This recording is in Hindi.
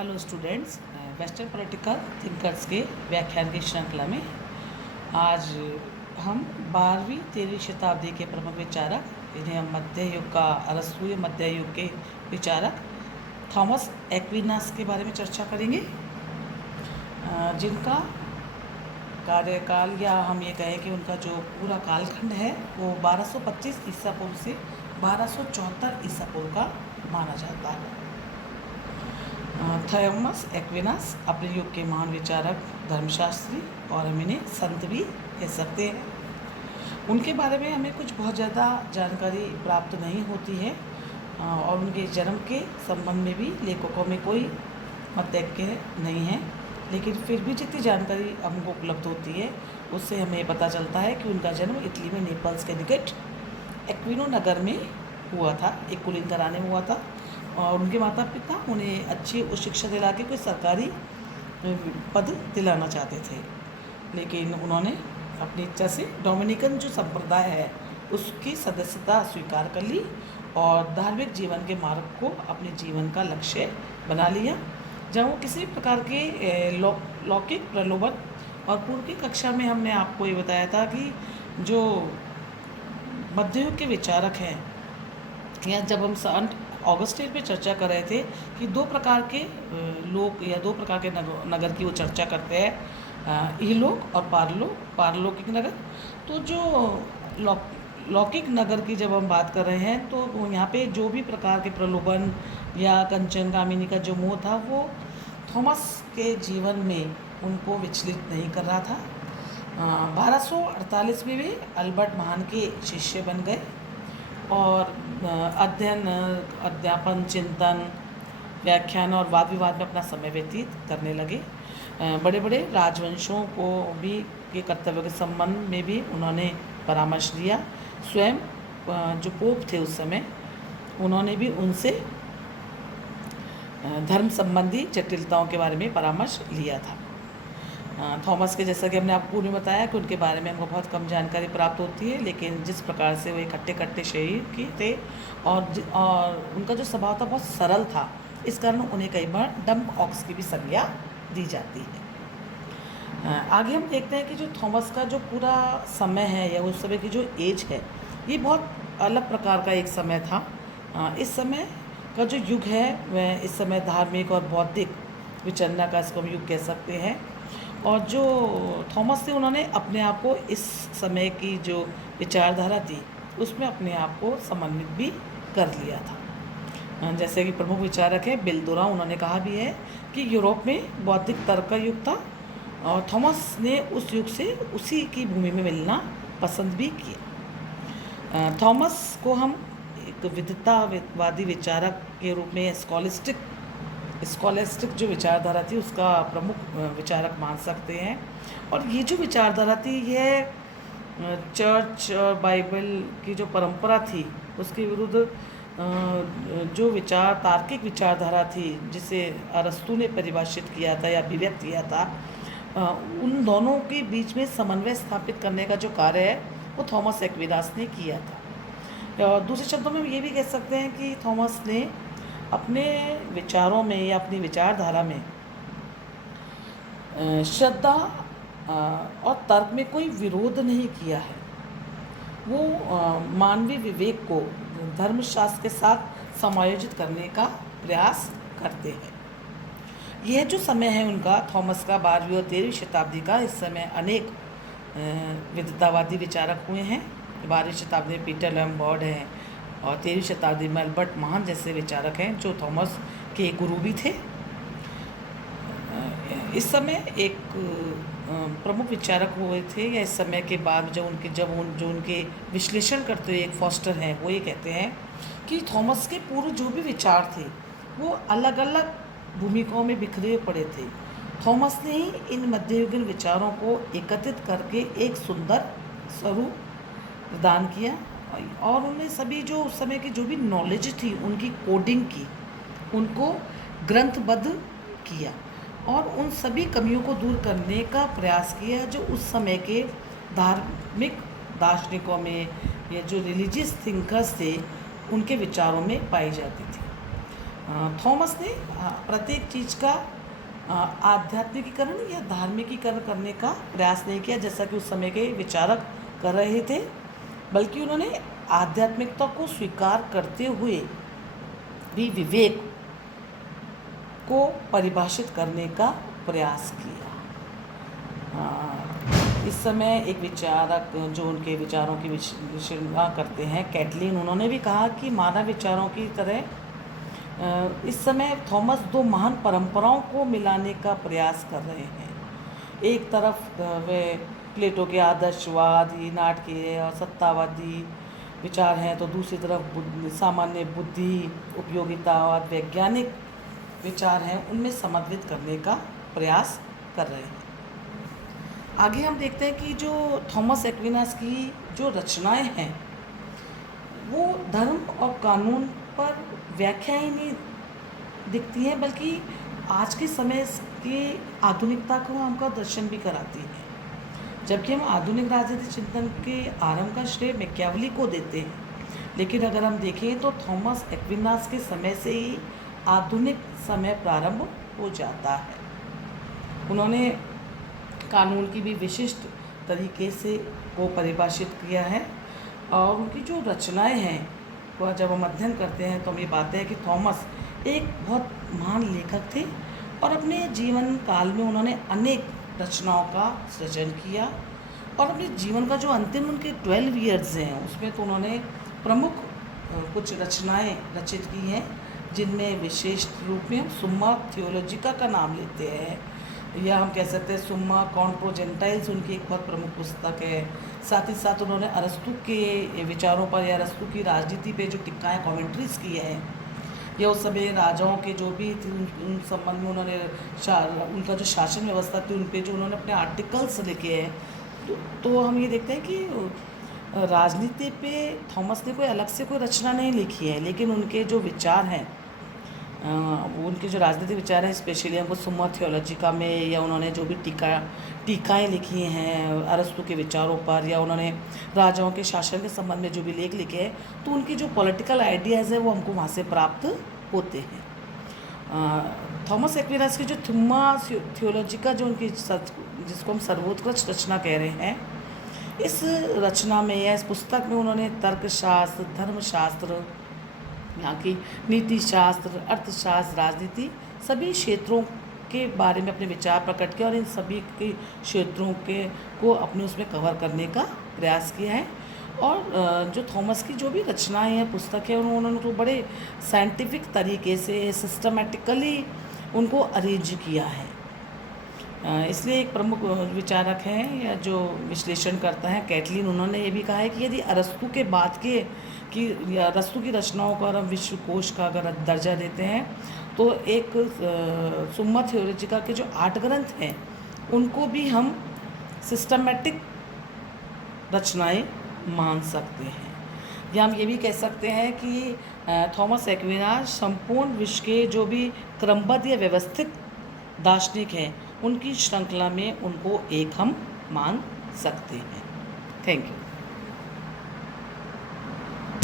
Hello students, western political thinkers के व्याख्यान की श्रृंखला में आज हम 12वीं-13वीं शताब्दी के प्रमुख विचारक, इन्हें हम मध्य युग का अरस्तूय मध्य युग के विचारक थॉमस एक्विनास के बारे में चर्चा करेंगे, जिनका कार्यकाल या हम ये कहें कि उनका जो पूरा कालखंड है वो 1225 ईसा पूर्व से 1274 ईसा पूर्व का माना जाता है। थॉमस एक्विनास अपने युग के महान विचारक, धर्मशास्त्री और हम इन्हें संत भी कह सकते हैं। उनके बारे में हमें कुछ बहुत ज़्यादा जानकारी प्राप्त नहीं होती है और उनके जन्म के संबंध में भी लेखकों में कोई मतैक्य नहीं है, लेकिन फिर भी जितनी जानकारी हमको उपलब्ध होती है उससे हमें पता चलता है कि उनका जन्म इटली में नेपल्स के निकट एक्विनो नगर में हुआ था, एक कुलीन घराने में हुआ था और उनके माता पिता उन्हें अच्छी उच्च शिक्षा दिला के कोई सरकारी पद दिलाना चाहते थे, लेकिन उन्होंने अपनी इच्छा से डोमिनिकन जो संप्रदाय है उसकी सदस्यता स्वीकार कर ली और धार्मिक जीवन के मार्ग को अपने जीवन का लक्ष्य बना लिया, जहाँ वो किसी प्रकार के लौकिक प्रलोभन और पूर्व की कक्षा में हमने आपको ये बताया था कि जो मध्ययुग के विचारक हैं, या जब हम संत ऑगस्टीन पे चर्चा कर रहे थे कि दो प्रकार के लोग या दो प्रकार के नगर की वो चर्चा करते हैं, इहलोक और पारलौकिक नगर। तो जो लौकिक नगर की जब हम बात कर रहे हैं तो यहाँ पे जो भी प्रकार के प्रलोभन या कंचन कामिनी का जो मोह था वो थॉमस के जीवन में उनको विचलित नहीं कर रहा था। 1248 में वे अल्बर्ट महान के शिष्य बन गए और अध्यापन, चिंतन, व्याख्यान और वाद विवाद में अपना समय व्यतीत करने लगे। बड़े बड़े राजवंशों को भी के कर्तव्य के संबंध में भी उन्होंने परामर्श दिया। स्वयं जो पोप थे उस समय, उन्होंने भी उनसे धर्म संबंधी जटिलताओं के बारे में परामर्श लिया था। थॉमस के, जैसा कि हमने आपको पूर्व में बताया कि उनके बारे में हमको बहुत कम जानकारी प्राप्त होती है, लेकिन जिस प्रकार से वो एक खट्टे शरीर की थे और उनका जो स्वभाव था बहुत सरल था, इस कारण उन्हें कई बार डम्ब ऑक्स की भी संज्ञा दी जाती है। आगे हम देखते हैं कि जो थॉमस का जो पूरा समय है या उस समय की जो एज है, ये बहुत अलग प्रकार का एक समय था। इस समय का जो युग है वह इस समय धार्मिक और बौद्धिक विचरना का इसको हम युग कह सकते हैं। और जो थॉमस थे उन्होंने अपने आप को इस समय की जो विचारधारा थी उसमें अपने आप को समन्वित भी कर लिया था। जैसे कि प्रमुख विचारक हैं बिल्दुरा, उन्होंने कहा भी है कि यूरोप में बौद्धिक तर्क का युग था और थॉमस ने उस युग से उसी की भूमि में मिलना पसंद भी किया। थॉमस को हम एक विविधतावादी विचारक के रूप में स्कॉलेस्टिक जो विचारधारा थी उसका प्रमुख विचारक मान सकते हैं। और ये जो विचारधारा थी यह चर्च और बाइबल की जो परंपरा थी उसके विरुद्ध जो तार्किक विचारधारा थी जिसे अरस्तू ने परिभाषित किया था या अभिव्यक्त किया था, उन दोनों के बीच में समन्वय स्थापित करने का जो कार्य है वो थॉमस एक्विनास ने किया था। और दूसरे शब्दों में ये भी कह सकते हैं कि थॉमस ने अपने विचारों में या अपनी विचारधारा में श्रद्धा और तर्क में कोई विरोध नहीं किया है। वो मानवीय विवेक को धर्मशास्त्र के साथ समायोजित करने का प्रयास करते हैं। यह जो समय है उनका, थॉमस का 12वीं और 13वीं शताब्दी का, इस समय अनेक विविधतावादी विचारक हुए हैं। 12वीं शताब्दी में पीटर लैम्बर्ट हैं और 13वीं शताब्दी में अल्बर्ट महान जैसे विचारक हैं जो थॉमस के गुरु भी थे। इस समय एक प्रमुख विचारक हुए थे, या इस समय के बाद जो उनके विश्लेषण करते हुए एक फॉस्टर हैं, वो ये कहते हैं कि थॉमस के पूर्व जो भी विचार थे वो अलग अलग भूमिकाओं में बिखरे पड़े थे। थॉमस ने ही इन मध्ययुगीन विचारों को एकत्रित करके एक सुंदर स्वरूप प्रदान किया और उन्हें सभी जो उस समय की जो भी नॉलेज थी उनकी कोडिंग की, उनको ग्रंथबद्ध किया और उन सभी कमियों को दूर करने का प्रयास किया जो उस समय के धार्मिक दार्शनिकों में या जो रिलीजियस थिंकर्स थे उनके विचारों में पाई जाती थी। थॉमस ने प्रत्येक चीज़ का आध्यात्मिकीकरण या धार्मिकीकरण करने का प्रयास नहीं किया जैसा कि उस समय के विचारक कर रहे थे, बल्कि उन्होंने आध्यात्मिकता को स्वीकार करते हुए भी विवेक को परिभाषित करने का प्रयास किया। इस समय एक विचारक जो उनके विचारों की विश्लेषण करते हैं, कैटलिन, उन्होंने भी कहा कि मानव विचारों की तरह इस समय थॉमस दो महान परंपराओं को मिलाने का प्रयास कर रहे हैं। एक तरफ वे प्लेटो के आदर्शवादी, नाटकीय और सत्तावादी विचार हैं, तो दूसरी तरफ सामान्य बुद्धि, उपयोगितावाद, वैज्ञानिक विचार हैं, उनमें समन्वित करने का प्रयास कर रहे हैं। आगे हम देखते हैं कि जो थॉमस एक्विनास की जो रचनाएं हैं वो धर्म और कानून पर व्याख्या ही नहीं दिखती हैं, बल्कि आज के समय की आधुनिकता को हमका दर्शन भी कराती हैं। जबकि हम आधुनिक राजनीतिक चिंतन के आरंभ का श्रेय मैकियावेली को देते हैं, लेकिन अगर हम देखें तो थॉमस एक्विनास के समय से ही आधुनिक समय प्रारंभ हो जाता है। उन्होंने कानून की भी विशिष्ट तरीके से को परिभाषित किया है, और उनकी जो रचनाएं हैं वह जब हम अध्ययन करते हैं तो हम ये पाते हैं कि थॉमस एक बहुत महान लेखक थे और अपने जीवन काल में उन्होंने अनेक रचनाओं का सृजन किया, और अपने जीवन का जो अंतिम उनके 12 ईयर्स हैं उसमें तो उन्होंने प्रमुख कुछ रचनाएं रचित की हैं, जिनमें विशेष रूप में हम सुम्मा थियोलॉजिका का नाम लेते हैं, या हम कह सकते हैं सुम्मा कॉन्ट्रो जेंटाइल्स उनकी एक बहुत प्रमुख पुस्तक है। साथ ही साथ उन्होंने अरस्तू के विचारों पर या अरस्तू की राजनीति पे जो टिक्काएँ कमेंट्रीज की है, या उस समय राजाओं के जो भी उन संबंध में उन्होंने उनका जो शासन व्यवस्था थी उन पे जो उन्होंने अपने आर्टिकल्स लिखे हैं, तो हम ये देखते हैं कि राजनीति पे थॉमस ने कोई अलग से कोई रचना नहीं लिखी है, लेकिन उनके जो विचार हैं, उनके जो राजनीतिक विचार हैं, स्पेशली हमको सुम्मा थियोलॉजिका में, या उन्होंने जो भी टीकाएँ लिखी हैं अरस्तू के विचारों पर, या उन्होंने राजाओं के शासन के संबंध में जो भी लेख लिखे हैं, तो उनकी जो पॉलिटिकल आइडियाज़ है वो हमको वहाँ से प्राप्त होते हैं। थॉमस एक्विनास की जो सुम्मा थियोलॉजिका जो उनकी जिसको हम सर्वोत्कृष्ट रचना कह रहे हैं, इस रचना में या इस पुस्तक में उन्होंने तर्कशास्त्र, धर्मशास्त्र, यहाँ की नीति शास्त्र, अर्थशास्त्र, राजनीति, सभी क्षेत्रों के बारे में अपने विचार प्रकट किया, और इन सभी के क्षेत्रों को अपने उसमें कवर करने का प्रयास किया है। और जो थॉमस की जो भी रचनाएं हैं, पुस्तक है, उन्होंने तो बड़े साइंटिफिक तरीके से सिस्टमेटिकली उनको अरेंज किया है। इसलिए एक प्रमुख विचारक हैं या जो विश्लेषण करता है, कैटलिन, उन्होंने ये भी कहा है कि यदि अरस्तू के बाद की अरस्तू की रचनाओं को अगर हम विश्वकोश का अगर दर्जा देते हैं, तो एक सुम्मा थियोलॉजिका के जो 8 ग्रंथ हैं उनको भी हम सिस्टमेटिक रचनाएं मान सकते हैं, या हम ये भी कह सकते हैं कि थॉमस एक्विनास संपूर्ण विश्व के जो भी क्रमबद्ध या व्यवस्थित दार्शनिक हैं उनकी श्रृंखला में उनको एक हम मान सकते हैं। Thank you.